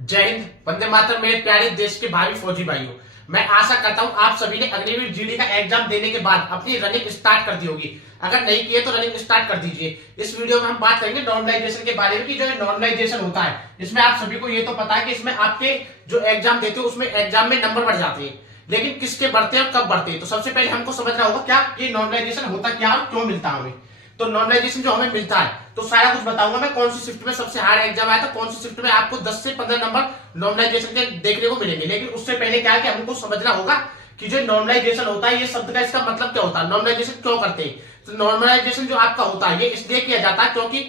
जय हिंद, वंदे मातरम। मेरे प्यारे देश के भावी फौजी भाइयों, मैं आशा करता हूं आप सभी ने अग्निवीर जीडी का एग्जाम देने के बाद अपनी रनिंग स्टार्ट कर दी होगी। अगर नहीं किए तो रनिंग स्टार्ट कर दीजिए। इस वीडियो में हम बात करेंगे नॉर्मलाइजेशन के बारे में कि जो नॉर्मलाइजेशन होता है, इसमें आप सभी को ये तो पता है कि इसमें आपके जो एग्जाम देते हो उसमें एग्जाम में नंबर बढ़ जाते हैं, लेकिन किसके बढ़ते हैं और कब बढ़ते हैं। तो सबसे पहले हमको समझना होगा क्या कि नॉर्मलाइजेशन होता क्या और क्यों मिलता है हमें। तो नॉर्मलाइजेशन जो हमें मिलता है तो सारा कुछ बताऊंगा मैं, कौन सी शिफ्ट में सबसे हार्ड एग्जाम आया था, कौन सी शिफ्ट में आपको 10 से 15 नंबर नॉर्मलाइजेशन के देखने को मिलेंगे। लेकिन उससे पहले क्या है कि हमको समझना होगा कि जो नॉर्मलाइजेशन होता है, ये शब्द का इसका मतलब क्या होता है, नॉर्मलाइजेशन क्यों करते हैं। तो नॉर्मलाइजेशन जो आपका होता है ये इसलिए किया जाता है क्योंकि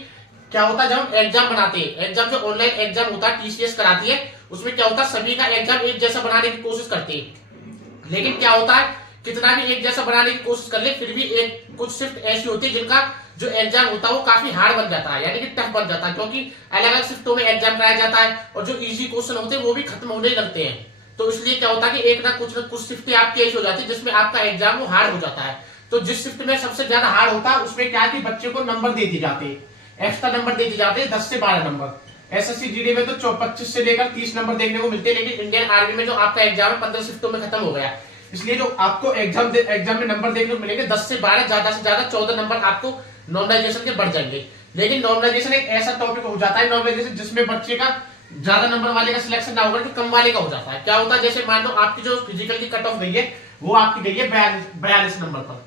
क्या होता है, जब हम एग्जाम बनाते हैं, एग्जाम जो ऑनलाइन एग्जाम होता है टीसीएस कराती है, उसमें क्या होता है सभी का एग्जाम एक जैसा बनाने की कोशिश करते हैं। लेकिन क्या होता है, कितना भी एक जैसा बनाने की कोशिश कर ले फिर भी एक कुछ शिफ्ट ऐसी होती है जिनका जो एग्जाम होता है वो काफी हार्ड बन जाता है, यानी कि टफ बन जाता है, क्योंकि अलग अलग शिफ्टों में एग्जाम कराया जाता है और जो इजी क्वेश्चन होते हैं वो भी खत्म होने लगते हैं। तो इसलिए क्या होता है कि एक ना कुछ शिफ्टें आपकी ऐसी हो जाती है जिसमें आपका एग्जाम वो हार्ड हो जाता है। तो जिस शिफ्ट में सबसे ज्यादा हार्ड होता है उसमें क्या है कि बच्चे को नंबर दे दिए जाते हैं, एक्स्ट्रा नंबर दे दिए जाते हैं 10 से 12 नंबर। एसएससी जीडी में तो 25 से लेकर 30 नंबर देखने को मिलते हैं, लेकिन इंडियन आर्मी में जो आपका एग्जाम है 15 शिफ्टों में खत्म हो गया। इसलिए जो आपको एग्जाम में नंबर देखने को मिलेंगे 10 से 12, ज्यादा से ज्यादा 14 नंबर आपको नॉर्मलाइजेशन के बढ़ जाएंगे। लेकिन नॉर्मलाइजेशन एक ऐसा टॉपिक हो जाता है नॉर्मलाइजेशन जिसमें बच्चे का ज्यादा नंबर वाले का सिलेक्शन ना होकर कम वाले का हो जाता है। क्या होता है, जैसे मान लो आपकी जो फिजिकल की कट ऑफ गई है वो आपकी गई है 42 नंबर पर,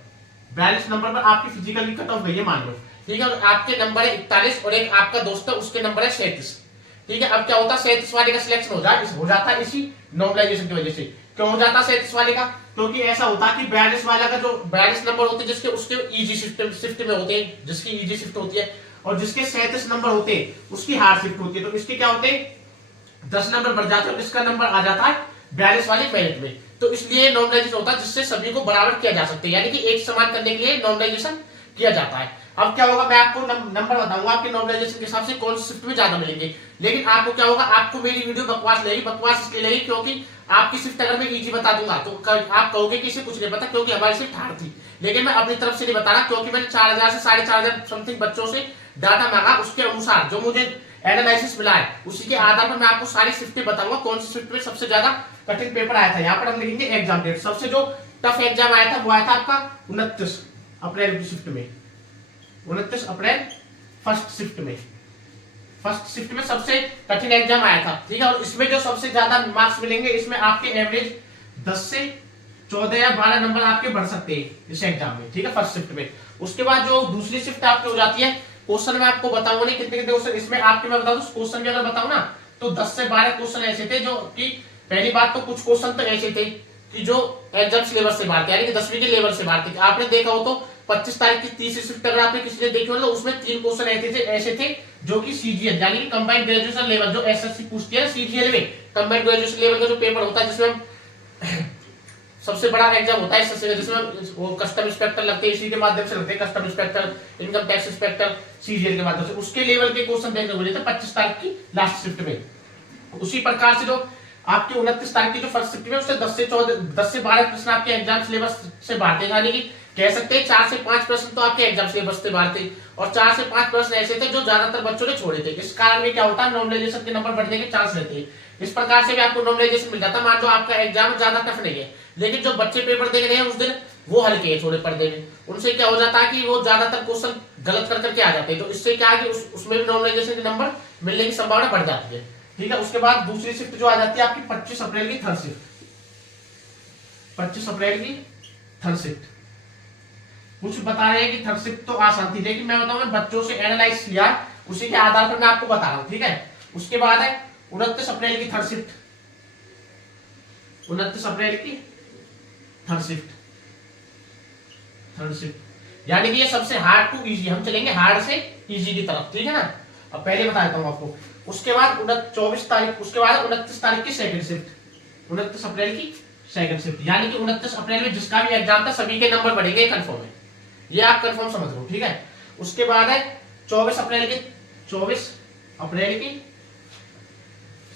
42 नंबर पर आपकी फिजिकल की कट ऑफ गई है मान लो, ठीक है। और आपके नंबर है 41 और एक आपका दोस्त है उसके नंबर है 37, ठीक है। अब क्या होता है 37 वाले का सिलेक्शन हो जाता है इसी नॉर्मलाइजेशन की वजह से। क्यों हो जाता है 37 वाले का, क्योंकि ऐसा होता है कि 42 वाला का जो 42 नंबर होते हैं जिसके उसके इजी शिफ्ट में होते हैं, जिसकी इजी शिफ्ट होती है, और जिसके 37 नंबर होते हैं उसकी हार्ड शिफ्ट होती है। तो इसके क्या होते हैं 10 नंबर बढ़ जाते हैं और इसका नंबर आ जाता है 42 वाले मेरिट में। तो इसलिए नॉर्मलाइजेशन होता है जिससे सभी को बराबर किया जा सकता है, यानी कि एक समान करने के लिए नॉर्मलाइजेशन किया जाता है। अब क्या होगा, मैं आपको नंबर बताऊंगा आपके नॉर्मलाइजेशन के हिसाब से कौन सी शिफ्ट में ज्यादा मिलेंगे। लेकिन आपको क्या होगा, आपको मेरी वीडियो बकवास लगेगी। बकवास इसलिए लगेगी क्योंकि आपकी शिफ्ट अगर मैं इजी बता दूंगा तो आप कहोगे कि इसे कुछ नहीं पता क्योंकि हमारी शिफ्ट हार्ड थी। लेकिन मैं अपनी तरफ से नहीं बता रहा, क्योंकि मैंने 4000 से 4500 समथिंग बच्चों से डाटा मांगा, उसके अनुसार जो मुझे एनालिसिस मिला है उसी के आधार पर मैं आपको सारी शिफ्टें बताऊंगा कौन सी शिफ्ट में सबसे ज्यादा कठिन पेपर आया था। यहाँ पर हम लिखेंगे एग्जाम डेट। सबसे जो टफ एग्जाम आया था वो आया था आपका 29 अप्रैल की शिफ्ट में, 29 अप्रैल फर्स्ट शिफ्ट में सबसे कठिन एग्जाम आया था, ठीक है। और इसमें जो सबसे ज्यादा मार्क्स मिलेंगे इसमें आपके एवरेज 10 से 14 या 12 नंबर आपके बढ़ सकते हैं इस एग्जाम में, ठीक है, फर्स्ट शिफ्ट में। उसके बाद जो दूसरी शिफ्ट आपकी हो जाती है, क्वेश्चन में आपको बताऊंगा नहीं कितने कितने क्वेश्चन इसमें आपके, मैं बता दूं क्वेश्चन भी अगर बताऊं ना तो 10 से 12 क्वेश्चन ऐसे थे जो कि पहली बात तो कुछ क्वेश्चन तो ऐसे थे कि जो एग्जाम सिलेबस से बाहर थे, यानी कि 10वीं के लेवल से बाहर थे। आपने देखा हो तो 25 तारीख की तीसरी शिफ्ट अगर आपने किसी ने देखी हो तो उसमें 3 क्वेश्चन ऐसे थे जो कि सीजीएल यानी कि कंबाइंड ग्रेजुएशन लेवल, जो एसएससी पूछती है सीजीएल में कंबाइंड ग्रेजुएशन लेवल का जो पेपर होता है जिसमें सबसे बड़ा एग्जाम होता है जिसमें वो कस्टम इंस्पेक्टर लगते हैं, इसी के माध्यम से लगते हैं custom inspector, income tax inspector, CGL के माध्यम से, उसके लेवल के क्वेश्चन देखने को मिले थे 25 तारीख की लास्ट शिफ्ट में। उसी प्रकार से जो आपकी 29 तारीख की जो फर्स्ट शिफ्ट में उससे 10 से 12 प्रश्न आपके एग्जाम सिलेबस से बाहर थे, यानी कि कह सकते हैं 4 से 5 प्रश्न तो आपके एग्जाम सिलेबस से बाहर थे और 4 से 5 प्रश्न ऐसे थे जो ज्यादातर बच्चों ने छोड़े थे। इस कारण में क्या होता है, नॉर्मलाइजेशन के नंबर बढ़ने के चांस रहते हैं। इस प्रकार से भी आपको नॉर्मलाइजेशन मिल जाता है। मान लो आपका एग्जाम ज्यादा टफ नहीं है, लेकिन जो बच्चे पेपर दे रहे हैं उस दिन वो हल्के है थोड़े पर्दे में, उनसे क्या हो जाता है कि वो ज्यादातर क्वेश्चन गलत कर करके आ जाते हैं। तो इससे क्या है कि उसमें भी नॉर्मलाइजेशन के नंबर मिलने की संभावना बढ़ जाती है, ठीक है। उसके बाद दूसरी शिफ्ट जो आ जाती है आपकी 25 अप्रैल की थर्ड शिफ्ट, 25 अप्रैल की थर्ड शिफ्ट। कुछ बता रहे हैं कि थर्ड शिफ्ट तो आसान थी, लेकिन मैं बताऊं बच्चों से एनालाइज किया उसी के आधार पर मैं आपको बता रहा हूं, ठीक है। उसके बाद है 29 अप्रैल की थर्ड शिफ्ट, 29 अप्रैल की थर्ड शिफ्ट, यानी कि ये सबसे हार्ड टू इजी, हम चलेंगे हार्ड से इजी की तरफ, ठीक है ना। अब पहले बता देता हूं आपको। उसके बाद 24 तारीख, उसके बाद 29 तारीख की सेकंड शिफ्ट, 29 अप्रैल की सेकंड शिफ्ट, यानी कि 29 अप्रैल में जिसका भी एग्जाम था सभी के नंबर बढ़ेंगे, कंफर्म है, ये आप कंफर्म समझ लो, ठीक है। उसके बाद है 24 अप्रैल की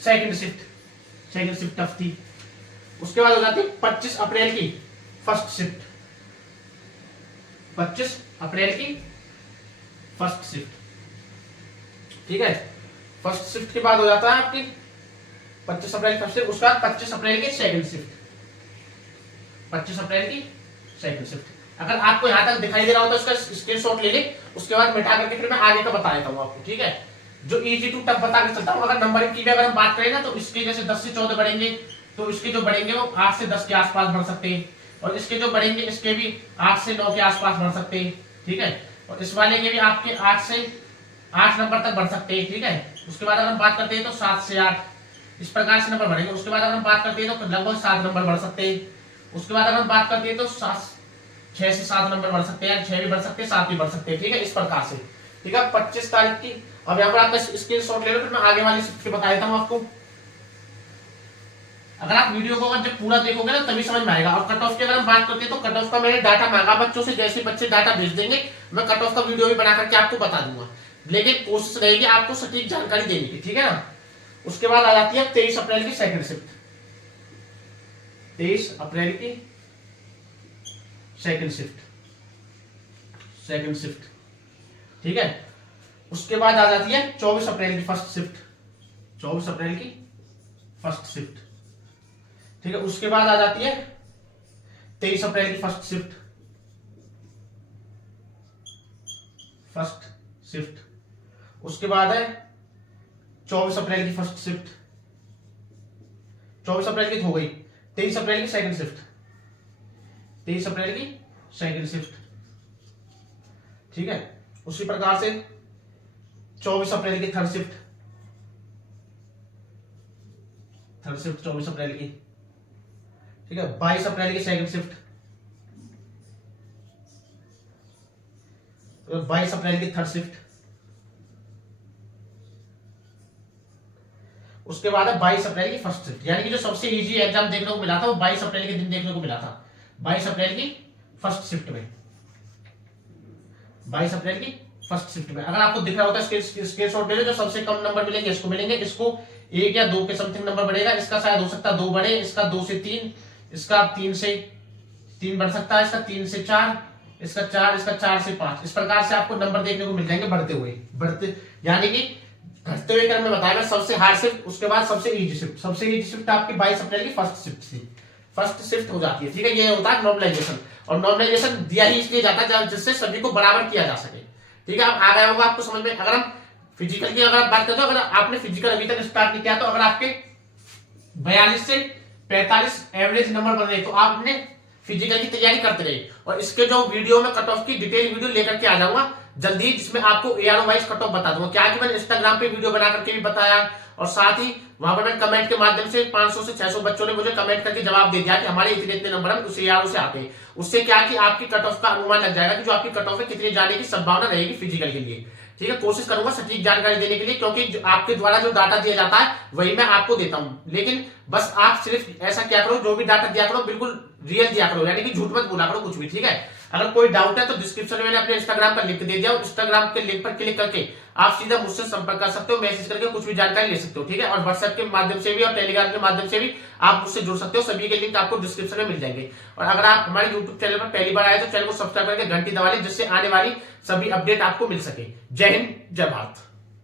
सेकंड शिफ्ट टफ थी। उसके बाद हो जाती है 25 अप्रैल की फर्स्ट शिफ्ट, 25 अप्रैल की फर्स्ट शिफ्ट, ठीक है। फर्स्ट शिफ्ट के बाद हो जाता है आपकी 25 अप्रैल फर्स्ट शिफ्ट, उसके बाद 25 अप्रैल की सेकंड शिफ्ट, 25 अप्रैल की सेकंड शिफ्ट। अगर आपको यहाँ तक दिखाई दे रहा हो तो उसका स्क्रीनशॉट ले ले, उसके बाद मिटा करके फिर मैं आगे का बता देता हूँ आपको, ठीक है। जो इजी टू टफ बता के चलता हूँ। अगर नंबरिंग की भी अगर हम बात करें ना, तो इसके जैसे 10 से 14 बढ़ेंगे, तो इसके जो बढ़ेंगे वो 8 से 10 के आसपास बढ़ सकते हैं, और इसके जो बढ़ेंगे इसके भी 8 से 9 के आसपास बढ़ सकते हैं, ठीक है। और इस वाले के भी आपके 8 से 8 नंबर तक बढ़ सकते हैं, ठीक है। उसके बाद अगर हम बात करते हैं तो 7 से 8 इस प्रकार से नंबर बढ़ेंगे। उसके बाद अगर हम बात करते हैं तो लगभग 7 नंबर बढ़ सकते हैं। उसके बाद अगर हम बात करते हैं तो 6 से 7 नंबर बढ़ सकते हैं, 6 भी बढ़ सकते हैं, 7 भी बढ़ सकते हैं, ठीक है। इस प्रकार से, ठीक है। 25 तारीख की, अब यहाँ पर आपका स्क्रीनशॉट ले लो, फिर मैं आगे वाली शिफ्ट की बता देता हूँ आपको। अगर आप वीडियो को अगर जब पूरा देखोगे ना तभी समझ में आएगा। और कट ऑफ की अगर हम बात करते हैं तो कट ऑफ का मैंने डाटा मांगा बच्चों से, जैसे बच्चे डाटा भेज देंगे मैं कट ऑफ का वीडियो भी बना करके आपको बता दूंगा, लेकिन कोशिश रहेगी आपको सटीक जानकारी देने की, ठीक है ना। उसके बाद आ जाती है 23 अप्रैल की सेकंड शिफ्ट, 23 अप्रैल की सेकंड शिफ्ट, सेकंड शिफ्ट, ठीक है। उसके बाद आ जाती है 24 अप्रैल की फर्स्ट शिफ्ट, 24 अप्रैल की फर्स्ट शिफ्ट, ठीक है। उसके बाद आ जाती है 23 अप्रैल की फर्स्ट शिफ्ट, फर्स्ट शिफ्ट। उसके बाद है 24 अप्रैल की फर्स्ट शिफ्ट, 24 अप्रैल की हो गई। 23 अप्रैल की सेकंड शिफ्ट, 23 अप्रैल की सेकंड शिफ्ट, ठीक है। उसी प्रकार से 24 अप्रैल की थर्ड शिफ्ट, थर्ड शिफ्ट 24 अप्रैल की, ठीक है। 22 अप्रैल की सेकंड शिफ्ट, 22 अप्रैल की थर्ड शिफ्ट। उसके बाद है 22 अप्रैल की फर्स्ट शिफ्ट, यानी कि जो सबसे इजी एग्जाम देखने को मिला था वो 22 अप्रैल के दिन देखने को मिला था, 22 अप्रैल की फर्स्ट शिफ्ट में, 22 अप्रैल की फर्स्ट शिफ्ट में। अगर आपको दिख रहा होता है स्क्रीनशॉट ले लो, जो सबसे कम नंबर मिलेंगे इसको मिलेंगे, इसको 1 या 2 के समथिंग नंबर बढ़ेगा, इसका शायद हो सकता है 2 बढ़े, इसका 2 से 3, इसका 3 से 3 बढ़ सकता है, इसका 3 से 4, इसका 4, इसका 4 से 5। इस प्रकार से आपको नंबर देखने को मिल जाएंगे बढ़ते हुए, बढ़ते यानी कि घटते हुए क्रम में बताया सबसे हार्ड शिफ्ट, उसके बाद सबसे इजी शिफ्ट। सबसे इजी शिफ्ट आपकी 22 अप्रैल की फर्स्ट शिफ्ट थी, फर्स्ट शिफ्ट हो जाती है, ठीक है। ये होता है नॉर्मलाइजेशन, और नॉर्मलाइजेशन दिया ही इसलिए जाता है जिससे सभी को बराबर किया जा सके, ठीक है। अब आ गया होगा आपको समझ में। अगर हम फिजिकल की अगर बात करें तो अगर आपने फिजिकल अभी तक स्टार्ट नहीं किया तो अगर आपके 42 से 45 एवरेज नंबर बन रहे तो आपने फिजिकल की तैयारी करते रहे। और इसके जो वीडियो में कट ऑफ की डिटेल वीडियो लेकर के आ जाऊंगा जल्दी, जिसमें आपको एआरओ वाइज कट ऑफ बता दूंगा। क्या कि मैंने इंस्टाग्राम पे वीडियो बना करके भी बताया, और साथ ही वहां पर मैंने कमेंट के माध्यम से 500 से 600 बच्चों ने मुझे कमेंट करके जवाब दे दिया कि हमारे इतने इतने नंबर हम उस एआरओ से आते हैं। उससे क्या कि आपकी कट ऑफ का अनुमान लग जाएगा कि जो आपकी कट ऑफ है कितनी जाने की संभावना रहेगी फिजिकल के लिए, ठीक है। कोशिश करूंगा सटीक जानकारी देने के लिए, क्योंकि आपके द्वारा जो डाटा दिया जाता है वही मैं आपको देता हूं। लेकिन बस आप सिर्फ ऐसा क्या करो, जो भी डाटा दिया करो बिल्कुल रियल दिया करो, यानी कि झूठ मत बोला करो कुछ भी, ठीक है। अगर कोई डाउट है तो डिस्क्रिप्शन में मैंने अपने इंस्टाग्राम का लिंक दे दिया, इंस्टाग्राम के लिंक पर क्लिक करके आप सीधा मुझसे संपर्क कर सकते हो, मैसेज करके कुछ भी जानकारी ले सकते हो, ठीक है। और व्हाट्सएप के माध्यम से भी और टेलीग्राम के माध्यम से भी आप मुझसे जुड़ सकते हो, सभी के लिंक आपको डिस्क्रिप्शन में मिल जाएंगे। और अगर आप हमारे यूट्यूब चैनल पर पहली बार आए तो चैनल को सब्सक्राइब करके घंटी दबा लें, जिससे आने वाली सभी अपडेट आपको मिल सके। जय हिंद, जय भारत।